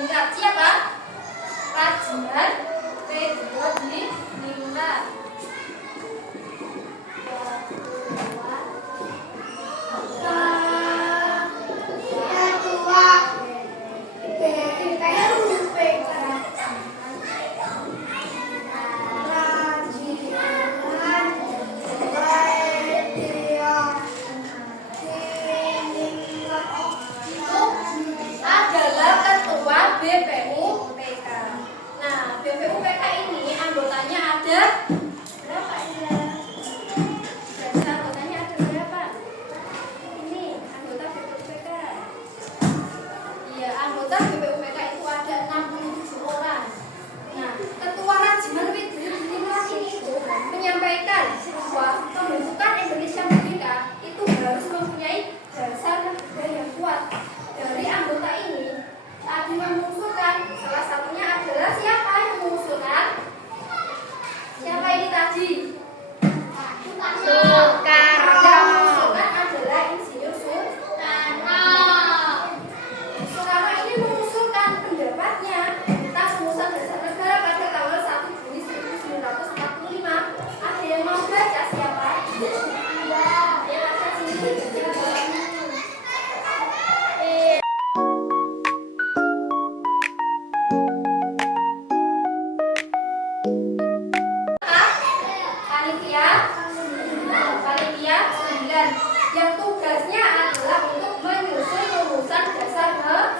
meningkat. Siapa? Rajian P2 meningkat. BPUPK. Nah, BPUPK ini anggotanya ada berapa ya? Berarti anggotanya ada berapa? Ini anggota BPUPK. Iya, anggota BPUPK itu ada 67 orang. Nah, Ketua Rajiman P2 ini itu menyampaikan bahwa pembentukan Indonesia Merdeka itu harus mempunyai dasar negara yang kuat. Dari anggota ini tadi mengusulkan, salah satunya adalah siapa yang mengusulkan? Siapa ini tadi? Soekarno. Yang mengusulkan adalah Insinyur Soekarno. Soekarno ini mengusulkan pendapatnya tentang rumusan dasar negara pada tanggal 1 Juni 1945. Ada yang mau baca siapa? Ya, baca sini. Yang tugasnya adalah untuk menyusun rumusan dasar negara.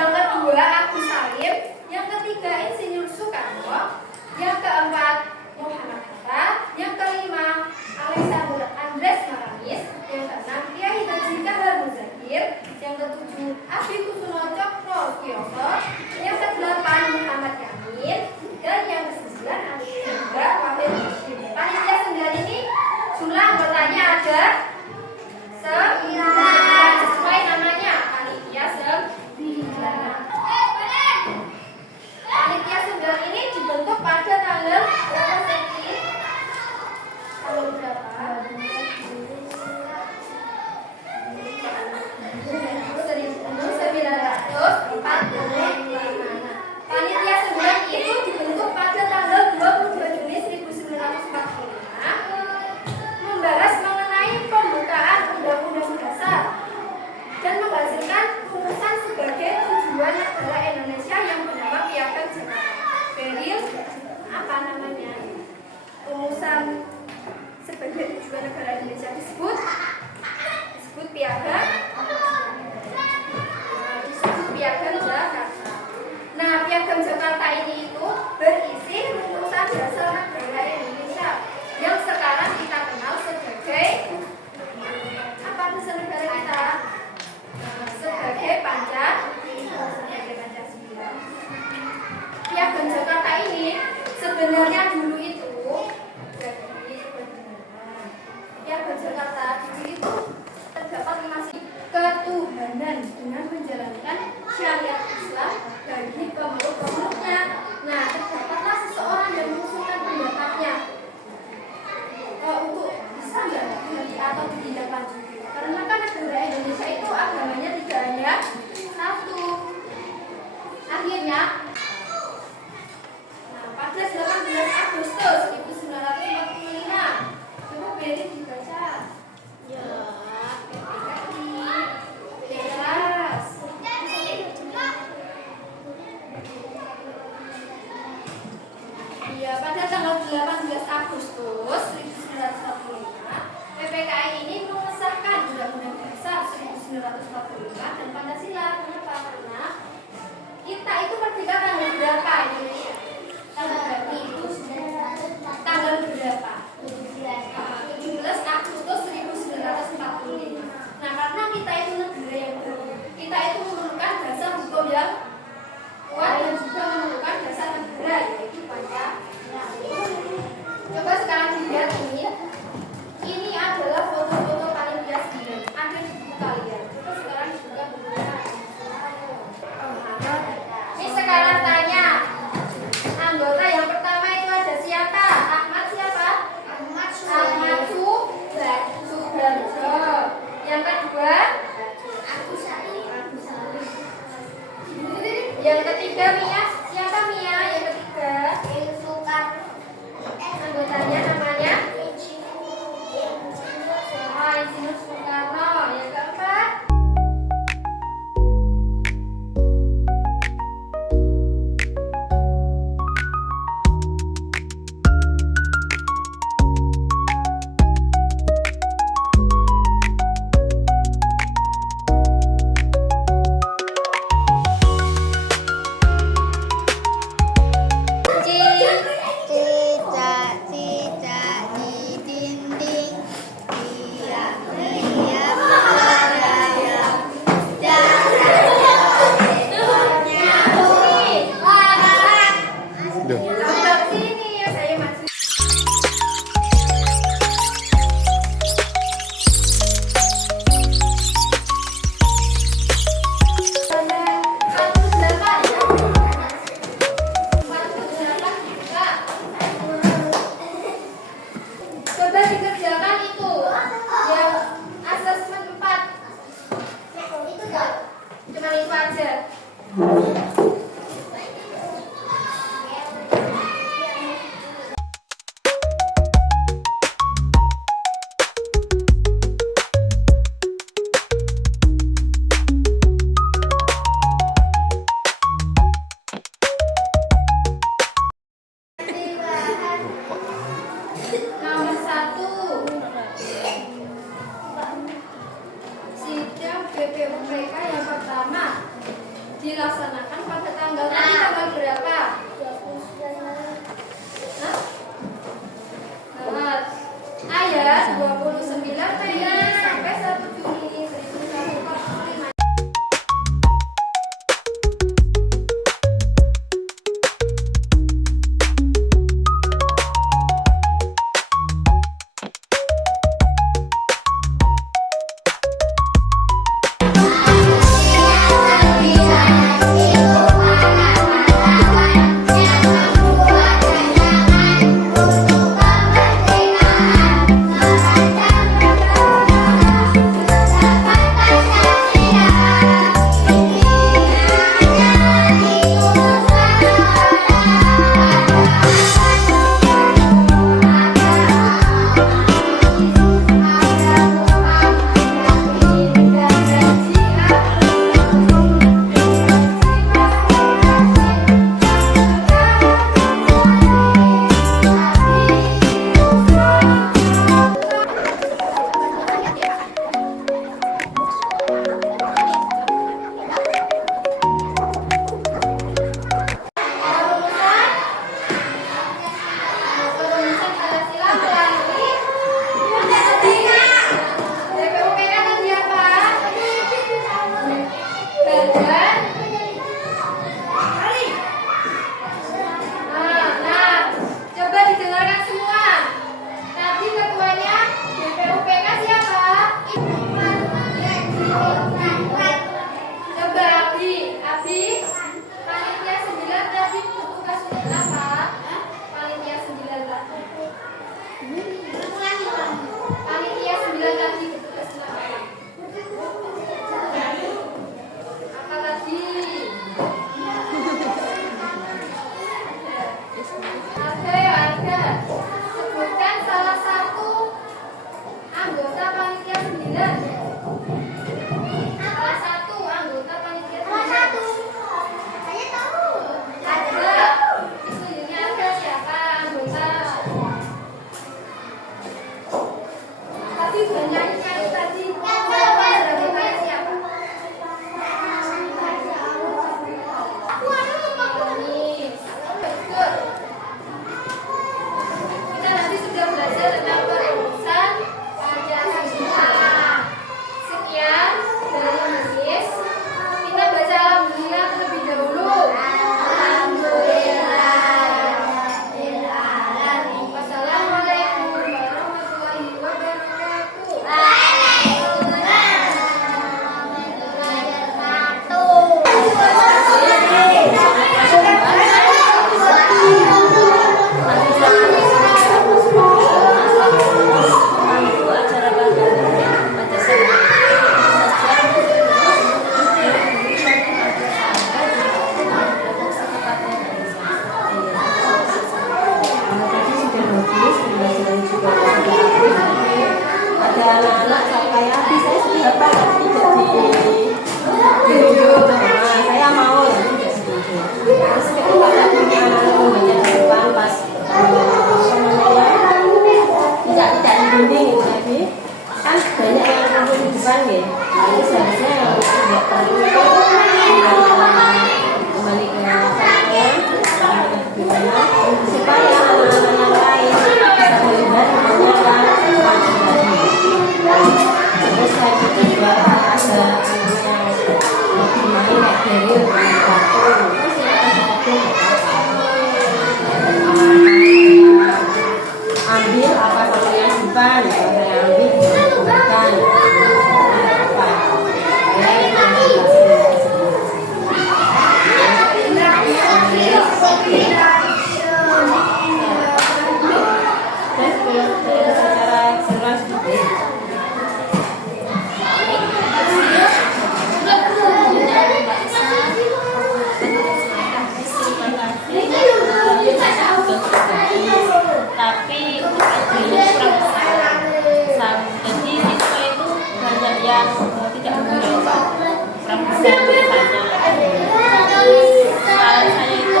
Yang kedua Agus Salim, yang ketiga Insinyur Soekarno, yang keempat Muhammad Hatta, yang kelima Alexander Andres Maramis, yang keenam Kiai Haji Kahar Muzakir, yang ketujuh Adi Kusuno Cokro Kyoso, yang kedelapan Muhammad Yamin, dan yang kesembilan ada Wahid Hashim. Panitia 9 ini jumlah anggotanya ada 9. Sesuai namanya panitia 9. Panitia 9 ini dibentuk pada tanggal berapa sih? Tanggal berapa? 1945. Panitia 9 itu dibentuk pada tanggal 22 Juni 1945, membahas mengenai pembukaan Undang-Undang Dasar dan menghasilkan rumusan sebagai tujuan negara Indonesia yang bernama Piagam Jakarta. Beril apa namanya? Rumusan sebagai tujuan negara Indonesia disebut Piagam Jakarta. Nah, Piagam Jakarta ini itu berisi rumusan dasar negara Indonesia yang sekarang kita kenal sebagai apa dasar negara kita? Sebagai Pancasila. Piagam Jakarta ini sebenarnya dulu itu Piagam Jakarta dulu itu terdapat masih ketuhanan dengan menjalankan syariat Islam bagi pemeluk-pemeluknya. Nah, terdapatlah seseorang yang mengusulkan pendapatnya untuk bisa nggak atau ditindaklanjuti. Karena kan negara Indonesia itu agamanya tidak hanya satu. Akhirnya, pada 18 Agustus 1945, coba Beri dibaca. Ya, jelas. Ya, pada tanggal 18 Agustus 1945, PPKI ini mengesahkan Undang-Undang Dasar 1945 dan Pancasila. Kenapa? Karena kita itu merdeka tanggal berapa Indonesia? Tanggal berapa itu? Tanggal berapa? 17 Agustus 1945. Nah, karena kita itu negara Mia, siapa Mia? Yang ketiga. Anggotanya namanya Insinyur Soekarno. Yang keempat. Cicak di dinding, diam-diam berayap, Sebelah sini ya, saya masih. Coba dikerjakan itu yang asesmen 4. Cuma itu aja. Nomor 1, sidang BPUPK yang pertama dilaksanakan pada tanggal berapa? Hah? Ayat 29 Mei sampai 1 Juni 1945. saya bisa apa tapi jadi jujur saya mau jadi setuju. Terus ketika tadi anak-anak membaca di depan pas tidak dibimbing itu tadi kan banyak yang kumpul di depan ya. Jadi seharusnya yang tidak perlu itu kembali ke saatnya bagaimana supaya anak-anak yang lain bisa melihat terus saya juga ada anak yang bermain kayak dari kartun ambil apa sama yang simpan kalau saya ambil bukan apa tapi adanya kurang besar. Jadi siswa itu banyak yang tidak menggunakan kurang besar tulisannya. Saran saya itu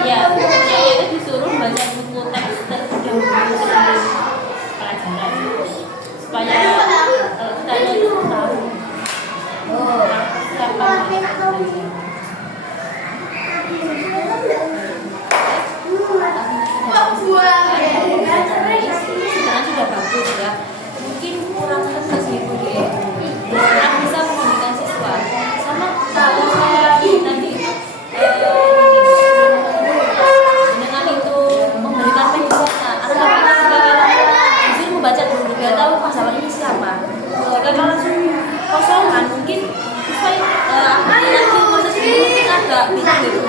ya, saya itu disuruh baca buku teks terdahulu sebelum pelajaran supaya kita itu tahu sekarang sudah bagus ya, mungkin kurang tegas ibu ya, kurang bisa menghubungkan siswa sama kalau saya tadi dengan itu memberikan penjelasan anak-anak disuruh membaca dulu biar tahu pasangan ini siapa. Kalau langsung kosongan mungkin siswa lagi proses ini mungkin agak bingung gitu.